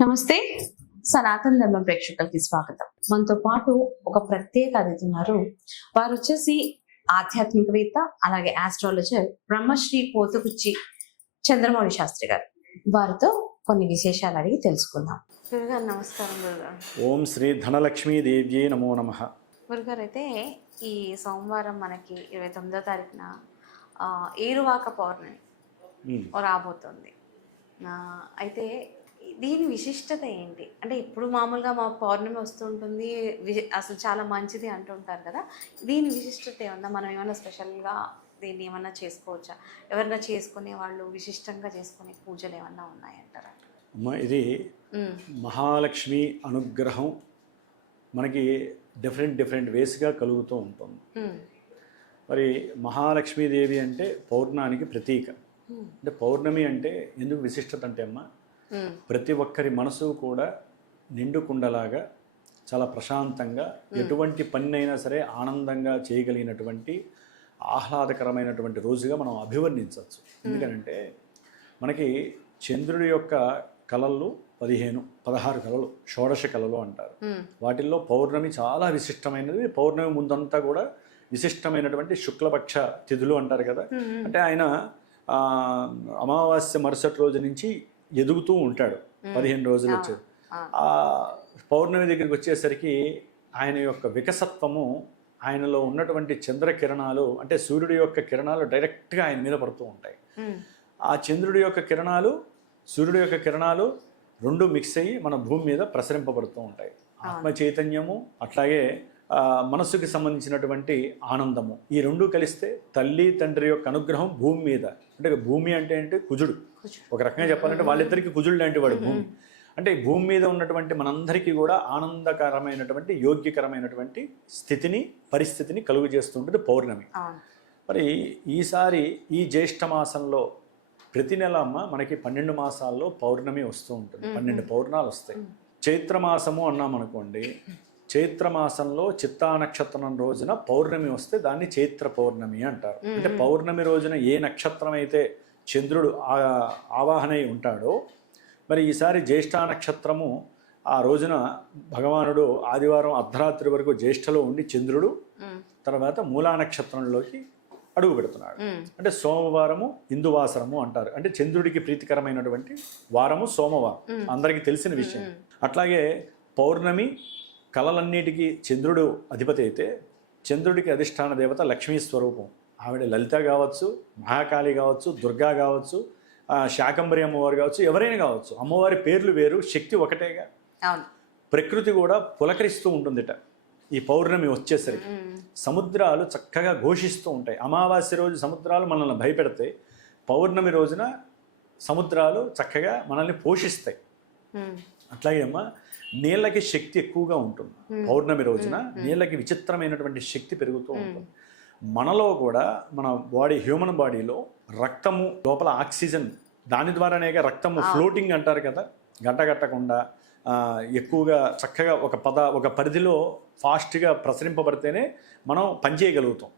నమస్తే. సనాతన ధర్మ ప్రేక్షకులకి స్వాగతం. మనతో పాటు ఒక ప్రత్యేక అతిథి ఉన్నారు. వారు వచ్చేసి ఆధ్యాత్మికవేత్త, అలాగే ఆస్ట్రాలజర్ బ్రహ్మశ్రీ పోతుకుచ్చి చంద్రమౌళి శాస్త్రి గారు. వారితో కొన్ని విశేషాలు అడిగి తెలుసుకుందాం. గురుగారు నమస్కారం. గురుగారు ఓం శ్రీ ధనలక్ష్మీ దేవ్యే నమో నమః. గురుగారు, అయితే ఈ సోమవారం మనకి 29వ తారీఖున ఏరువాక పౌర్ణమి రాబోతుంది. అయితే దీని విశిష్టత ఏంటి? అంటే ఇప్పుడు మామూలుగా మా పౌర్ణమి వస్తుంటుంది, అసలు చాలా మంచిది అంటుంటారు కదా. దీని విశిష్టత ఏమన్నా, మనం ఏమన్నా స్పెషల్గా దీన్ని ఏమన్నా చేసుకోవచ్చా? ఎవరైనా చేసుకునే వాళ్ళు విశిష్టంగా చేసుకునే పూజలు ఏమన్నా ఉన్నాయంటారా? అమ్మ, ఇది మహాలక్ష్మి అనుగ్రహం మనకి డిఫరెంట్ వేస్గా కలుగుతూ ఉంటుంది. మరి మహాలక్ష్మీదేవి అంటే పౌర్ణానికి ప్రతీక. అంటే పౌర్ణమి అంటే ఎందుకు విశిష్టత అంటే అమ్మ, ప్రతి ఒక్కరి మనసు కూడా నిండుకుండలాగా చాలా ప్రశాంతంగా ఎటువంటి పనినైనా సరే ఆనందంగా చేయగలిగినటువంటి ఆహ్లాదకరమైనటువంటి రోజుగా మనం అభివర్ణించవచ్చు. ఎందుకంటే మనకి చంద్రుడి యొక్క కళలు 16 కళలు, షోడశ కళలు అంటారు. వాటిల్లో పౌర్ణమి చాలా విశిష్టమైనది. పౌర్ణమి ముందంతా కూడా విశిష్టమైనటువంటి శుక్లపక్ష తిథులు అంటారు కదా. అంటే ఆయన అమావాస్య మరుసటి రోజు నుంచి ఎదుగుతూ ఉంటాడు, 15 రోజులు వచ్చేది. ఆ పౌర్ణమి దగ్గరికి వచ్చేసరికి ఆయన యొక్క వికసత్వము, ఆయనలో ఉన్నటువంటి చంద్రకిరణాలు, అంటే సూర్యుడి యొక్క కిరణాలు డైరెక్ట్గా ఆయన మీద పడుతూ ఉంటాయి. ఆ చంద్రుడి యొక్క కిరణాలు, సూర్యుడి యొక్క కిరణాలు రెండు మిక్స్ అయ్యి మన భూమి మీద ప్రసరింపబడుతూ ఉంటాయి. ఆత్మ చైతన్యము, అట్లాగే మనస్సుకి సంబంధించినటువంటి ఆనందము, ఈ రెండు కలిస్తే తల్లి తండ్రి యొక్క అనుగ్రహం భూమి మీద. అంటే భూమి అంటే కుజుడు, ఒక రకంగా చెప్పాలంటే వాళ్ళిద్దరికి కుజుడు లాంటి వాడు భూమి. అంటే భూమి మీద ఉన్నటువంటి మనందరికీ కూడా ఆనందకరమైనటువంటి యోగ్యకరమైనటువంటి స్థితిని, పరిస్థితిని కలుగు చేస్తుంటుంది పౌర్ణమి. మరి ఈసారి ఈ జ్యేష్ఠ మాసంలో ప్రతి నెల అమ్మ మనకి 12 మాసాల్లో పౌర్ణమి వస్తూ ఉంటుంది. 12 పౌర్ణాలు వస్తాయి. చైత్రమాసము అన్నామనుకోండి, చైత్రమాసంలో చిత్తా నక్షత్రం రోజున పౌర్ణమి వస్తే దాన్ని చైత్ర పౌర్ణమి అంటారు. అంటే పౌర్ణమి రోజున ఏ నక్షత్రం అయితే చంద్రుడు ఆవాహనై ఉంటాడో, మరి ఈసారి జ్యేష్ఠ నక్షత్రము ఆ రోజున భగవానుడు ఆదివారం అర్ధరాత్రి వరకు జ్యేష్ఠలో ఉండి చంద్రుడు తర్వాత మూలా నక్షత్రంలోకి అడుగు పెడుతున్నాడు. అంటే సోమవారము ఇందువాసరము అంటారు. అంటే చంద్రుడికి ప్రీతికరమైనటువంటి వారము సోమవారం, అందరికీ తెలిసిన విషయం. అట్లాగే పౌర్ణమి కళలన్నిటికీ చంద్రుడు అధిపతి అయితే, చంద్రుడికి అధిష్టాన దేవత లక్ష్మీ స్వరూపం. ఆవిడ లలిత కావచ్చు, మహాకాళి కావచ్చు, దుర్గా కావచ్చు, శాకంబరి అమ్మవారు కావచ్చు, ఎవరైనా కావచ్చు. అమ్మవారి పేర్లు వేరు, శక్తి ఒకటేగా. ప్రకృతి కూడా పులకరిస్తూ ఉంటుందిట. ఈ పౌర్ణమి వచ్చేసరికి సముద్రాలు చక్కగా ఘోషిస్తూ ఉంటాయి. అమావాస్య రోజు సముద్రాలు మనల్ని భయపెడతాయి, పౌర్ణమి రోజున సముద్రాలు చక్కగా మనల్ని పోషిస్తాయి. అట్లాగే అమ్మ, నీళ్ళకి శక్తి ఎక్కువగా ఉంటుంది. పౌర్ణమి రోజున నీళ్ళకి విచిత్రమైనటువంటి శక్తి పెరుగుతూ ఉంటుంది. మనలో కూడా మన బాడీ, హ్యూమన్ బాడీలో రక్తము లోపల ఆక్సిజన్, దాని ద్వారానేగా రక్తము ఫ్లోటింగ్ అంటారు కదా, గట్టగట్టకుండా ఎక్కువగా చక్కగా ఒక పరిధిలో ఫాస్ట్గా ప్రసరింపబడితేనే మనం పనిచేయగలుగుతాం.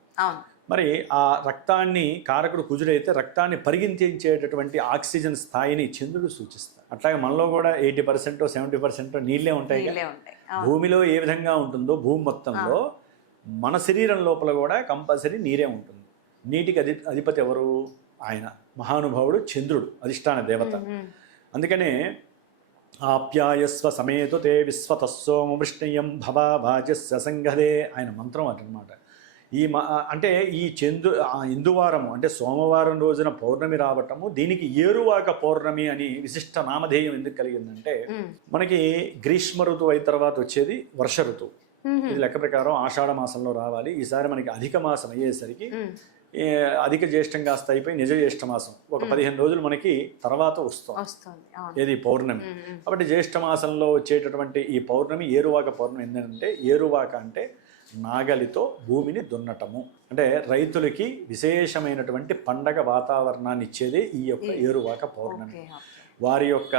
మరి ఆ రక్తాన్ని, కారకుడు కుజుడైతే రక్తాన్ని పరిగించేటటువంటి ఆక్సిజన్ స్థాయిని చంద్రుడు సూచిస్తాడు. అట్లాగే మనలో కూడా 80% 70% నీళ్ళే ఉంటాయి. భూమిలో ఏ విధంగా ఉంటుందో భూమి మొత్తంలో మన శరీరం లోపల కూడా కంపల్సరీ నీరే ఉంటుంది. నీటికి అధిపతి ఎవరు? ఆయన మహానుభావుడు చంద్రుడు, అధిష్టాన దేవత. అందుకనే ఆప్యాయస్వ సమేతు తే విశ్వతస్సోమ వృష్ణయం భవ భాజస్య సంగదే, ఆయన మంత్రం అదనమాట. అంటే ఈ ఇందువారము అంటే సోమవారం రోజున పౌర్ణమి రావటము, దీనికి ఏరువాక పౌర్ణమి అని విశిష్ట నామధేయం ఎందుకు కలిగిందంటే, మనకి గ్రీష్మ ఋతువు అయిన తర్వాత వచ్చేది వర్ష ఋతువు. ఇది లెక్క ప్రకారం ఆషాఢ మాసంలో రావాలి. ఈసారి మనకి అధిక మాసం అయ్యేసరికి అధిక జ్యేష్టం కాస్త అయిపోయి నిజ జ్యేష్ఠ మాసం ఒక 15 రోజులు మనకి తర్వాత వస్తుంది ఏది పౌర్ణమి. కాబట్టి జ్యేష్ఠ మాసంలో వచ్చేటటువంటి ఈ పౌర్ణమి ఏరువాక పౌర్ణమి. ఏంటంటే ఏరువాక అంటే నాగలితో భూమిని దున్నటము. అంటే రైతులకి విశేషమైనటువంటి పండగ వాతావరణాన్ని ఇచ్చేదే ఈ యొక్క ఏరువాక పౌర్ణమి. వారి యొక్క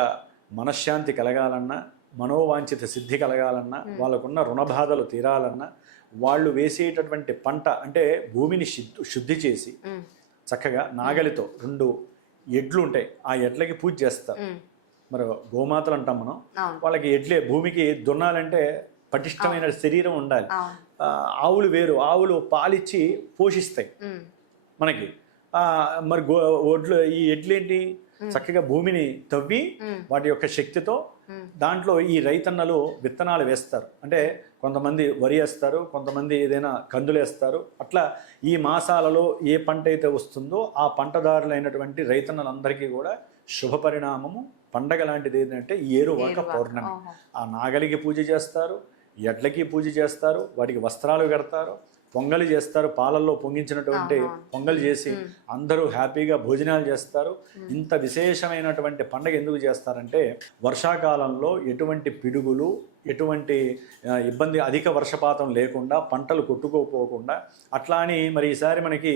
మనశ్శాంతి కలగాలన్నా, మనోవాంఛిత సిద్ధి కలగాలన్నా, వాళ్ళకున్న రుణబాధలు తీరాలన్నా, వాళ్ళు వేసేటటువంటి పంట అంటే భూమిని శుద్ధి చేసి చక్కగా నాగలితో 2 ఎడ్లు ఉంటాయి, ఆ ఎడ్లకి పూజ చేస్తారు. మరి గోమాతలు అంటాం మనం, అవును. వాళ్ళకి భూమికి దున్నాలంటే పటిష్టమైన శరీరం ఉండాలి. అవును. ఆవులు వేరు, ఆవులు పాలిచ్చి పోషిస్తాయి మనకి. మరి ఈ ఎడ్లేంటి చక్కగా భూమిని తవ్వి వాటి యొక్క శక్తితో దాంట్లో ఈ రైతన్నలు విత్తనాలు వేస్తారు. అంటే కొంతమంది వరి వేస్తారు, కొంతమంది ఏదైనా కందులు వేస్తారు. అట్లా ఈ మాసాలలో ఏ పంట అయితే వస్తుందో ఆ పంటదారులైనటువంటి రైతన్నలందరికీ కూడా శుభ పరిణామము, పండగ లాంటిది ఏంటంటే ఏరువాక పౌర్ణమి. ఆ నాగలికి పూజ చేస్తారు, ఎడ్లకి పూజ చేస్తారు, వాటికి వస్త్రాలు కడతారు, పొంగలి చేస్తారు, పాలల్లో పొంగించినటువంటి పొంగలి చేసి అందరూ హ్యాపీగా భోజనాలు చేస్తారు. ఇంత విశేషమైనటువంటి పండగ ఎందుకు చేస్తారంటే వర్షాకాలంలో ఎటువంటి పిడుగులు, ఎటువంటి ఇబ్బంది, అధిక వర్షపాతం లేకుండా పంటలు కొట్టుకోపోకుండా. అట్లా అని మరి ఈసారి మనకి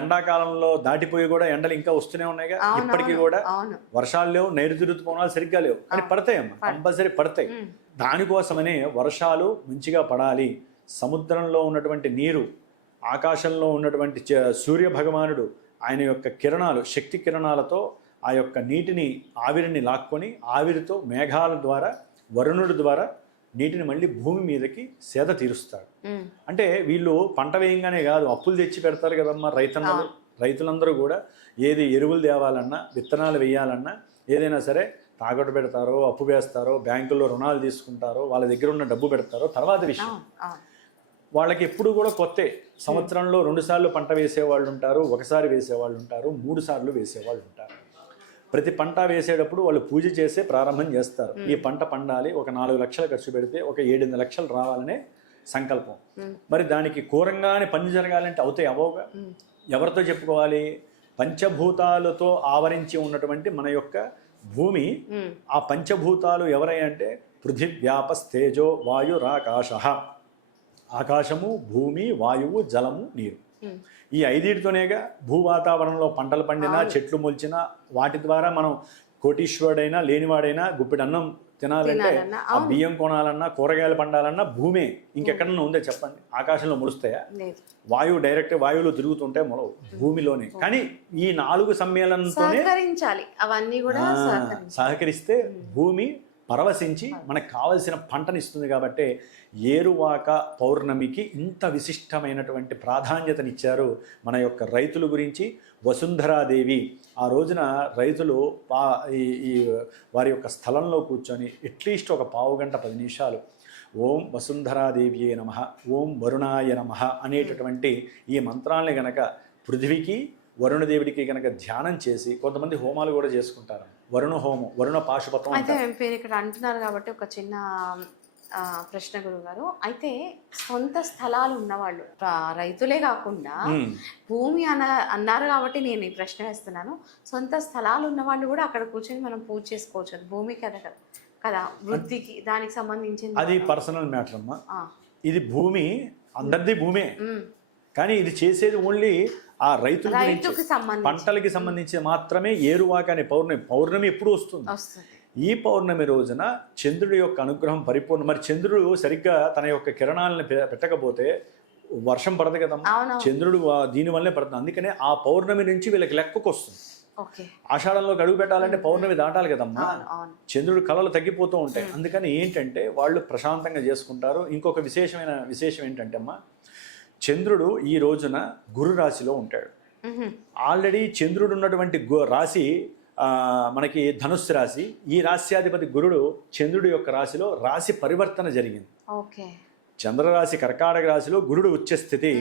ఎండాకాలంలో దాటిపోయి కూడా ఎండలు ఇంకా వస్తూనే ఉన్నాయిగా, ఇప్పటికీ కూడా వర్షాలు లేవు, నైరుతి ఋతుపవనాలు సరిగ్గా లేవు, కానీ పడతాయమ్మా, కంపల్సరీ పడతాయి. దానికోసమనే వర్షాలు మంచిగా పడాలి. సముద్రంలో ఉన్నటువంటి నీరు, ఆకాశంలో ఉన్నటువంటి సూర్య భగవానుడు ఆయన యొక్క కిరణాలు, శక్తి కిరణాలతో ఆ యొక్క నీటిని, ఆవిరిని లాక్కొని ఆవిరితో మేఘాల ద్వారా, వరుణుడి ద్వారా నీటిని మళ్ళీ భూమి మీదకి సేద తీరుస్తాడు. అంటే వీళ్ళు పంట వేయంగానే కాదు, అప్పులు తెచ్చి పెడతారు కదమ్మా రైతులందరూ కూడా. ఏది ఎరువులు తేవాలన్నా, విత్తనాలు వేయాలన్నా, ఏదైనా సరే తాకట్టు పెడతారో, అప్పు వేస్తారో, బ్యాంకుల్లో రుణాలు తీసుకుంటారో, వాళ్ళ దగ్గర ఉన్న డబ్బు పెడతారో తర్వాత విషయం. వాళ్ళకి ఎప్పుడు కూడా కొత్తే. సంవత్సరంలో 2 సార్లు పంట వేసేవాళ్ళు ఉంటారు, ఒకసారి వేసేవాళ్ళు ఉంటారు, 3 సార్లు వేసేవాళ్ళు ఉంటారు. ప్రతి పంట వేసేటప్పుడు వాళ్ళు పూజ చేసే ప్రారంభం చేస్తారు. ఈ పంట పండాలి, ఒక 4 లక్షలు ఖర్చు పెడితే ఒక 7-8 లక్షలు రావాలనే సంకల్పం. మరి దానికి కూరంగానే పని జరగాలంటే అవుతాయి, అవోగా. ఎవరితో చెప్పుకోవాలి? పంచభూతాలతో ఆవరించి ఉన్నటువంటి మన యొక్క భూమి. ఆ పంచభూతాలు ఎవరై అంటే పృథివ్యాపస్తేజో వాయురాకాశ. ఆకాశము, భూమి, వాయువు, జలము, నీరు. ఈ 5తోనేగా భూ వాతావరణంలో పంటలు పండినా, చెట్లు మొలిచినా, వాటి ద్వారా మనం కోటీశ్వరుడైనా లేనివాడైనా గుప్పిడన్నం తినాలంటే, ఆ బియ్యం కొనాలన్నా, కూరగాయలు పండాలన్నా భూమే. ఇంకెక్కడన్నా ఉందే చెప్పండి? ఆకాశంలో మొలుస్తాయా? వాయువు డైరెక్ట్ వాయువులో తిరుగుతుంటే మొలవు, భూమిలోనే. కానీ ఈ 4 సమ్మేళనంతోనే అవన్నీ కూడా సహకరిస్తే భూమి పరవశించి మనకు కావలసిన పంటని ఇస్తుంది. కాబట్టి ఏరువాక పౌర్ణమికి ఇంత విశిష్టమైనటువంటి ప్రాధాన్యతనిచ్చారు మన యొక్క రైతుల గురించి. వసుంధరాదేవి ఆ రోజున రైతులు వారి యొక్క స్థలంలో కూర్చొని అట్లీస్ట్ ఒక పావు గంట 10 నిమిషాలు ఓం వసుంధరాదేవియే నమః, ఓం వరుణాయ నమః అనేటటువంటి ఈ మంత్రాలని గనక పృథ్వీకి, వరుణదేవుడికి కనుక ధ్యానం చేసి, కొంతమంది హోమాలు కూడా చేసుకుంటారు. వరుణ హోమం, వరుణ పాశుపతం. అయితే మీరు ఇక్కడ అంటున్నారు కాబట్టి ఒక చిన్న ప్రశ్న గురుగారు. అయితే సొంత స్థలాలు ఉన్నవాళ్ళు, రైతులే కాకుండా భూమి అన్నారు కాబట్టి నేను ఈ ప్రశ్న వేస్తున్నాను. సొంత స్థలాలు ఉన్నవాళ్ళు కూడా అక్కడ కూర్చొని మనం పూజ చేసుకోవచ్చు. భూమి కదా వృద్ధికి, దానికి సంబంధించింది. అది పర్సనల్ మ్యాటర్ అమ్మా. ఇది భూమి అందరిది భూమే, కానీ ఇది చేసేది ఓన్లీ ఆ రైతుకి పంటలకి సంబంధించి మాత్రమే. ఏరువాక అనే పౌర్ణమి ఎప్పుడు వస్తుంది? ఈ పౌర్ణమి రోజున చంద్రుడి యొక్క అనుగ్రహం పరిపూర్ణ. మరి చంద్రుడు సరిగ్గా తన యొక్క కిరణాలను పెట్టకపోతే వర్షం పడదు కదమ్మా. చంద్రుడు దీనివల్లే పడుతుంది. అందుకనే ఆ పౌర్ణమి నుంచి వీళ్ళకి లెక్కకు వస్తుంది. ఆషాఢంలోకి అడుగు పెట్టాలంటే పౌర్ణమి దాటాలి కదమ్మా. చంద్రుడు కళలు తగ్గిపోతూ ఉంటాయి. అందుకని ఏంటంటే వాళ్ళు ప్రశాంతంగా చేసుకుంటారు. ఇంకొక విశేషం ఏంటంటే అమ్మా, చంద్రుడు ఈ రోజున గురు రాశిలో ఉంటాడు. ఆల్రెడీ చంద్రుడు ఉన్నటువంటి రాశి మనకి ధనుస్సు రాశి. ఈ రాశ్యాధిపతి గురుడు చంద్రుడి యొక్క రాశిలో రాశి పరివర్తన జరిగింది. చంద్రరాశి కర్కాటక రాశిలో గురుడు ఉచ్చ స్థితి.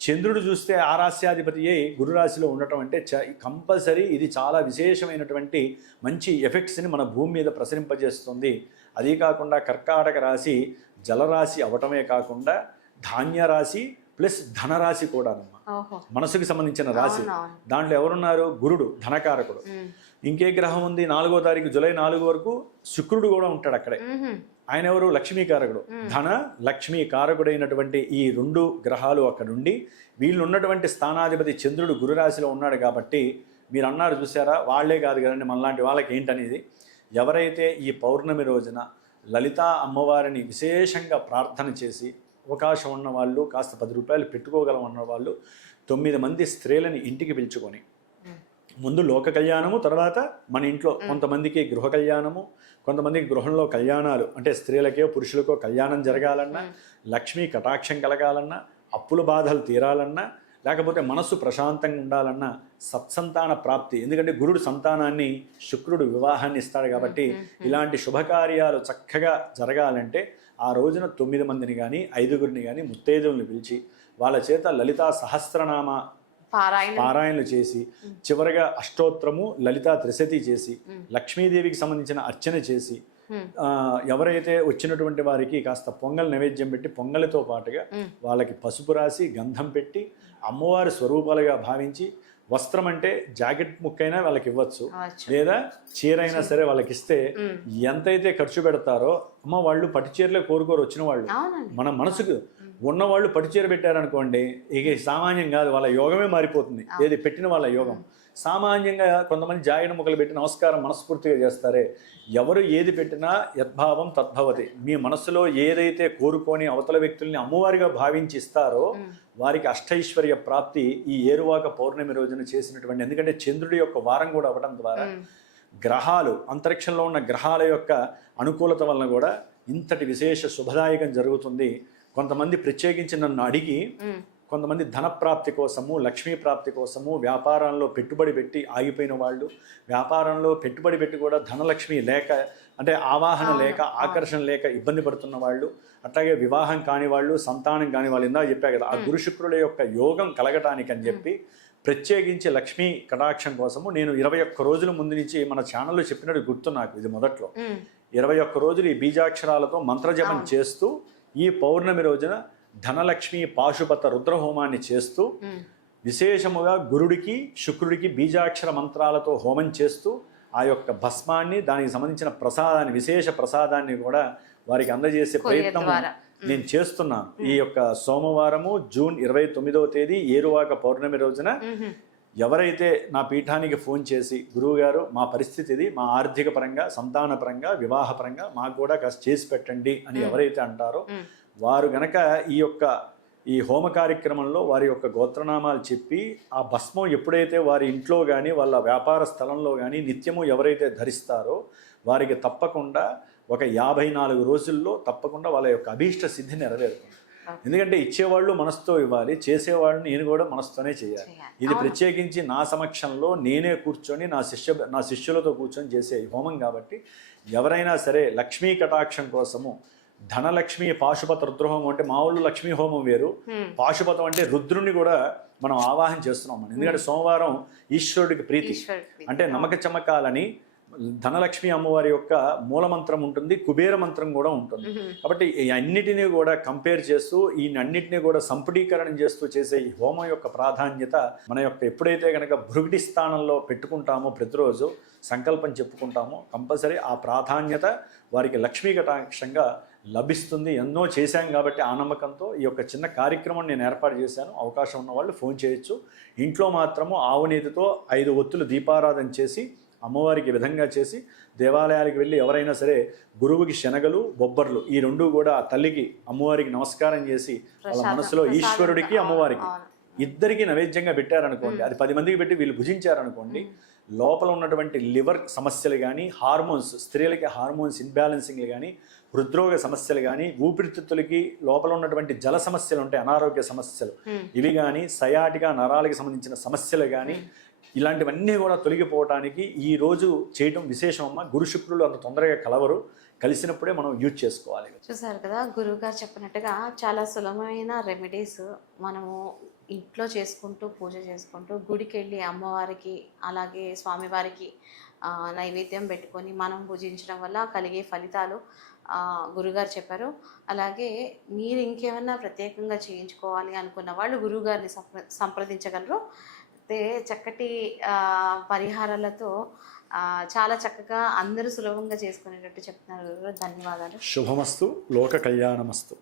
చంద్రుడు చూస్తే ఆ రాశ్యాధిపతి గురు రాశిలో ఉండటం అంటే కంపల్సరీ ఇది చాలా విశేషమైనటువంటి మంచి ఎఫెక్ట్స్ని మన భూమి మీద ప్రసరింపజేస్తుంది. అదీ కాకుండా కర్కాటక రాశి జలరాశి అవటమే కాకుండా ధాన్య రాశి ప్లస్ ధనరాశి కూడా మనసుకి సంబంధించిన రాశి. దాంట్లో ఎవరున్నారు? గురుడు ధనకారకుడు. ఇంకే గ్రహం ఉంది? 4వ తారీఖు జూలై 4 వరకు శుక్రుడు కూడా ఉంటాడు అక్కడే. ఆయన ఎవరు? లక్ష్మీకారకుడు. ధన లక్ష్మీ కారకుడైనటువంటి ఈ 2 గ్రహాలు అక్కడ ఉండి, వీళ్ళు ఉన్నటువంటి స్థానాధిపతి చంద్రుడు గురురాశిలో ఉన్నాడు. కాబట్టి మీరు అన్నారు చూసారా, వాళ్లే కాదు కదండి మనలాంటి వాళ్ళకి ఏంటనేది. ఎవరైతే ఈ పౌర్ణమి రోజున లలితా అమ్మవారిని విశేషంగా ప్రార్థన చేసి, అవకాశం ఉన్న వాళ్ళు, కాస్త 10 రూపాయలు పెట్టుకోగలం అన్న వాళ్ళు 9 మంది స్త్రీలని ఇంటికి పిలుచుకొని ముందు లోక కళ్యాణము, తర్వాత మన ఇంట్లో కొంతమందికి గృహ కళ్యాణము, కొంతమందికి గృహంలో కళ్యాణాలు, అంటే స్త్రీలకో పురుషులకో కళ్యాణం జరగాలన్నా, లక్ష్మీ కటాక్షం కలగాలన్నా, అప్పుల బాధలు తీరాలన్నా, లేకపోతే మనస్సు ప్రశాంతంగా ఉండాలన్నా, సత్సంతాన ప్రాప్తి, ఎందుకంటే గురుడు సంతానాన్ని, శుక్రుడు వివాహాన్ని ఇస్తాడు కాబట్టి ఇలాంటి శుభకార్యాలు చక్కగా జరగాలంటే ఆ రోజున 9 మందిని కానీ 5గురిని కానీ ముత్తైదువుల్ని పిలిచి వాళ్ళ చేత లలితా సహస్రనామ పారాయణలు చేసి, చివరగా అష్టోత్తరము లలితా త్రిశతి చేసి, లక్ష్మీదేవికి సంబంధించిన అర్చన చేసి, ఎవరైతే వచ్చినటువంటి వారికి కాస్త పొంగల్ నైవేద్యం పెట్టి, పొంగలితో పాటుగా వాళ్ళకి పసుపు రాసి గంధం పెట్టి అమ్మవారి స్వరూపాలుగా భావించి, వస్త్రం అంటే జాకెట్ ముక్కైనా వాళ్ళకి ఇవ్వచ్చు, లేదా చీర అయినా సరే వాళ్ళకి ఇస్తే ఎంతైతే ఖర్చు పెడతారో, అమ్మ వాళ్ళు పట్టు చీరలే కోరుకోరు వచ్చిన వాళ్ళు, మన మనసుకు ఉన్నవాళ్ళు పట్టు చీర పెట్టారనుకోండి, ఇక సామాన్యం కాదు, వాళ్ళ యోగమే మారిపోతుంది. ఏది పెట్టిన వాళ్ళ యోగం సామాన్యంగా కొంతమంది జాకెట్ ముక్కలు పెట్టి నమస్కారం మనస్ఫూర్తిగా చేస్తారే, ఎవరు ఏది పెట్టినా యద్భావం తద్భవతి. మీ మనసులో ఏదైతే కోరుకొని అవతల వ్యక్తుల్ని అమ్మవారిగా భావించి ఇస్తారో వారికి అష్టైశ్వర్య ప్రాప్తి ఈ ఏరువాక పౌర్ణమి రోజున చేసినటువంటి, ఎందుకంటే చంద్రుడి యొక్క వారం కూడా అవ్వడం ద్వారా గ్రహాలు, అంతరిక్షంలో ఉన్న గ్రహాల యొక్క అనుకూలత వలన కూడా ఇంతటి విశేష శుభదాయకం జరుగుతుంది. కొంతమంది ప్రత్యేకించి నన్ను అడిగి, కొంతమంది ధన ప్రాప్తి కోసము, లక్ష్మీ ప్రాప్తి కోసము, వ్యాపారంలో పెట్టుబడి పెట్టి ఆగిపోయిన వాళ్ళు, వ్యాపారంలో పెట్టుబడి పెట్టి కూడా ధనలక్ష్మి లేక, అంటే ఆవాహన లేక, ఆకర్షణ లేక ఇబ్బంది పడుతున్న వాళ్ళు, అట్లాగే వివాహం కాని వాళ్ళు, సంతానం కాని వాళ్ళు, ఇందాక చెప్పా కదా, ఆ గురు శుక్రుల యొక్క యోగం కలగటానికి అని చెప్పి ప్రత్యేకించి లక్ష్మీ కటాక్షం కోసము నేను 21 రోజుల ముందు నుంచి మన ఛానల్లో చెప్పినట్టు గుర్తు నాకు, ఇది మొదట్లో 21 రోజులు ఈ బీజాక్షరాలతో మంత్రజపం చేస్తూ ఈ పౌర్ణమి రోజున ధనలక్ష్మి పాశుపత రుద్రహోమాన్ని చేస్తూ, విశేషముగా గురుడికి శుక్రుడికి బీజాక్షర మంత్రాలతో హోమం చేస్తూ ఆ యొక్క భస్మాన్ని, దానికి సంబంధించిన ప్రసాదాన్ని, విశేష ప్రసాదాన్ని కూడా వారికి అందజేసే ప్రయత్నం నేను చేస్తున్నాను. ఈ యొక్క సోమవారము జూన్ 29వ తేదీ ఏరువాక పౌర్ణమి రోజున ఎవరైతే నా పీఠానికి ఫోన్ చేసి, గురువు గారు మా పరిస్థితి ఇది, మా ఆర్థిక పరంగా, సంతాన పరంగా, వివాహ పరంగా మాకు కూడా కాస్త చేసి పెట్టండి అని ఎవరైతే అంటారో వారు గనక ఈ హోమ కార్యక్రమంలో వారి యొక్క గోత్రనామాలు చెప్పి, ఆ భస్మం ఎప్పుడైతే వారి ఇంట్లో కానీ వాళ్ళ వ్యాపార స్థలంలో కానీ నిత్యము ఎవరైతే ధరిస్తారో వారికి తప్పకుండా ఒక 54 రోజుల్లో తప్పకుండా వాళ్ళ యొక్క అభీష్ట సిద్ధి నెరవేరుతుంది. ఎందుకంటే ఇచ్చేవాళ్ళు మనసుతో ఇవ్వాలి, చేసేవాళ్ళు నేను కూడా మనసుతోనే చేయాలి. ఇది ప్రత్యేకించి నా సమక్షంలో నేనే కూర్చొని నా శిష్యులతో కూర్చొని చేసే హోమం కాబట్టి ఎవరైనా సరే లక్ష్మీ కటాక్షం కోసము, ధనలక్ష్మి పాశుపత రుద్రహోమం అంటే మామూలు లక్ష్మీ హోమం వేరు, పాశుపతం అంటే రుద్రుని కూడా మనం ఆవాహన చేస్తున్నాం. ఎందుకంటే సోమవారం ఈశ్వరుడికి ప్రీతి, అంటే నమ్మక చమకాలని ధనలక్ష్మి అమ్మవారి యొక్క మూలమంత్రం ఉంటుంది, కుబేర మంత్రం కూడా ఉంటుంది. కాబట్టి ఈ అన్నిటినీ కూడా కంపేర్ చేస్తూ, ఈ అన్నిటినీ కూడా సంపుటీకరణం చేస్తూ చేసే ఈ హోమం యొక్క ప్రాధాన్యత మన యొక్క ఎప్పుడైతే కనుక భృగుడి స్థానంలో పెట్టుకుంటామో, ప్రతిరోజు సంకల్పం చెప్పుకుంటామో, కంపల్సరీ ఆ ప్రాధాన్యత వారికి లక్ష్మీ కటాక్షంగా లభిస్తుంది. ఎన్నో చేశాం కాబట్టి ఆ నమ్మకంతో ఈ యొక్క చిన్న కార్యక్రమం నేను ఏర్పాటు చేశాను. అవకాశం ఉన్న వాళ్ళు ఫోన్ చేయొచ్చు. ఇంట్లో మాత్రము ఆవు నేతితో 5 ఒత్తులు దీపారాధన చేసి అమ్మవారికి విధంగా చేసి, దేవాలయాలకు వెళ్ళి ఎవరైనా సరే గురువుకి శనగలు, బొబ్బర్లు ఈ 2 కూడా తల్లికి అమ్మవారికి నమస్కారం చేసి వాళ్ళ మనసులో ఈశ్వరుడికి అమ్మవారికి ఇద్దరికి నైవేద్యంగా పెట్టారనుకోండి, అది 10 మందికి పెట్టి వీళ్ళు భుజించారనుకోండి, లోపల ఉన్నటువంటి లివర్ సమస్యలు కానీ, హార్మోన్స్, స్త్రీలకి హార్మోన్స్ ఇన్బ్యాలెన్సింగ్లు కానీ, హృద్రోగ సమస్యలు కానీ, ఊపిరితిత్తులకి లోపల ఉన్నటువంటి జల సమస్యలు ఉంటాయి, అనారోగ్య సమస్యలు ఇవి కానీ, సయాటిగా నరాలకి సంబంధించిన సమస్యలు కానీ, ఇలాంటివన్నీ కూడా తొలగిపోవటానికి ఈ రోజు చేయటం విశేషం అమ్మ. గురు శుక్రులు అంత తొందరగా కలవరు, కలిసినప్పుడే మనం యూజ్ చేసుకోవాలి. చూసారు కదా, గురువుగారు చెప్పినట్టుగా చాలా సులభమైన రెమెడీస్ మనము ఇంట్లో చేసుకుంటూ, పూజ చేసుకుంటూ, గుడికి వెళ్ళి అమ్మవారికి అలాగే స్వామివారికి నైవేద్యం పెట్టుకొని మనం పూజించడం వల్ల కలిగే ఫలితాలు గురుగారు చెప్పారు. అలాగే మీరు ఇంకేమన్నా ప్రత్యేకంగా చేయించుకోవాలి అనుకున్న వాళ్ళు గురువుగారిని సంప్రదించగలరు. చక్కటి పరిహారాలతో చాలా చక్కగా అందరూ సులభంగా చేసుకునేటట్టు చెప్తున్నారు. ధన్యవాదాలు. శుభమస్తు, లోక కళ్యాణమస్తు.